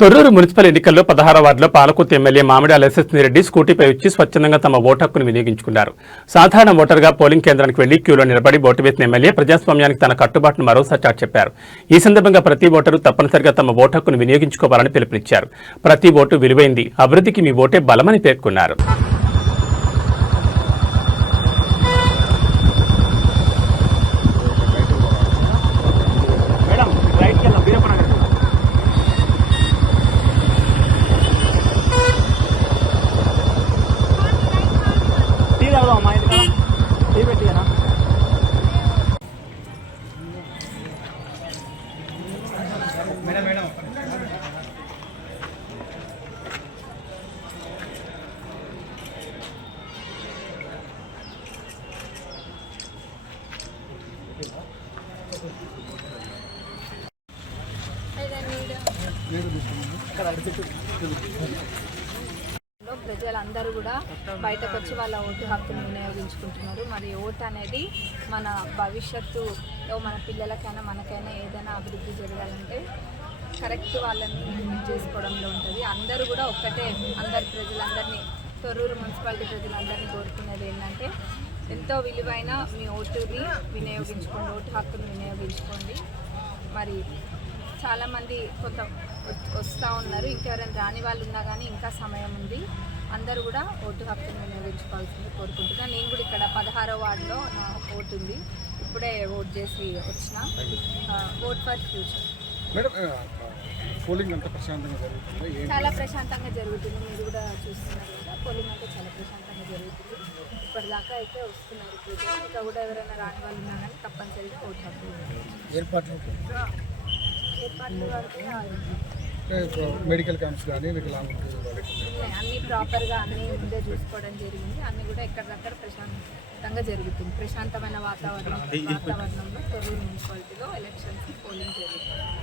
Thorrur municipal ఎన్నికల్లో 16వ వార్డులో Palakurthi MLA Mamidala యశస్విని రెడ్డి స్కూటీపై వచ్చి స్వచ్ఛందంగా తమ ఓటు హక్కును వినియోగించుకున్నారు. సాధారణ ఓటర్గా పోలింగ్ కేంద్రానికి వెళ్లి క్యూలో నిలబడి ఓటు వేసిన ఎమ్మెల్యే ప్రజాస్వామ్యానికి తన కట్టుబాటును మరోసారి చాటి చెప్పారు. ఈ సందర్భంగా ప్రతి ఓటరు తప్పనిసరిగా తమ ఓటు హక్కును వినియోగించుకోవాలని పిలుపునిచ్చారు. ప్రతి ఓటు విలువైంది, అభివృద్ధికి మీ ఓటే బలమని పేర్కొన్నారు. ప్రజలందరూ కూడా బయటకు వచ్చి వాళ్ళ ఓటు హక్కును వినియోగించుకుంటున్నారు. మరి ఓటు అనేది మన భవిష్యత్తులో మన పిల్లలకైనా మనకైనా ఏదైనా అభివృద్ధి జరగాలంటే కరెక్ట్ వాళ్ళని చేసుకోవడంలో ఉంటుంది. అందరూ కూడా ఒక్కటే, అందరి ప్రజలందరినీ, తొర్రూరు మున్సిపాలిటీ ప్రజలందరినీ కోరుకునేది ఏంటంటే ఎంతో విలువైన మీ ఓటుని వినియోగించుకోండి, ఓటు హక్కును వినియోగించుకోండి. మరి చాలామంది కొంత వస్తూ ఉన్నారు, ఇంకెవరైనా రాని వాళ్ళు ఉన్నా కానీ ఇంకా సమయం ఉంది. అందరూ కూడా ఓటు హక్కును వినియోగించుకోవాల్సింది కోరుకుంటున్నాను. నేను కూడా ఇక్కడ 16వ వార్డులో నా ఓటు ఉంది, ఇప్పుడే ఓట్ చేసి వచ్చిన. Vote for future. పోలింగ్ అంతా ప్రశాంతంగా జరుగుతుంది, చాలా ప్రశాంతంగా జరుగుతుంది. మీరు కూడా చూస్తున్నారు కదా, పోలింగ్ అంటే చాలా ప్రశాంతంగా జరుగుతుంది. ఇప్పటిదాకా అయితే వస్తున్నారు ప్రజలు, ఇంకా కూడా ఎవరైనా రాని వాళ్ళు ఉన్నా కానీ తప్పనిసరిగా ఓటు హక్కు. ఏర్పాట్లు అంటే మెడికల్ క్యాంప్స్ కానీ అన్నీ ప్రాపర్గా అన్నీ ముందే చూసుకోవడం జరిగింది. అన్నీ కూడా ఎక్కడికక్కడ ప్రశాంతంగా జరుగుతుంది. ప్రశాంతమైన వాతావరణంలో తొర్రూరు మున్సిపాలిటీలో ఎలక్షన్స్ పోలింగ్ జరుగుతుంది.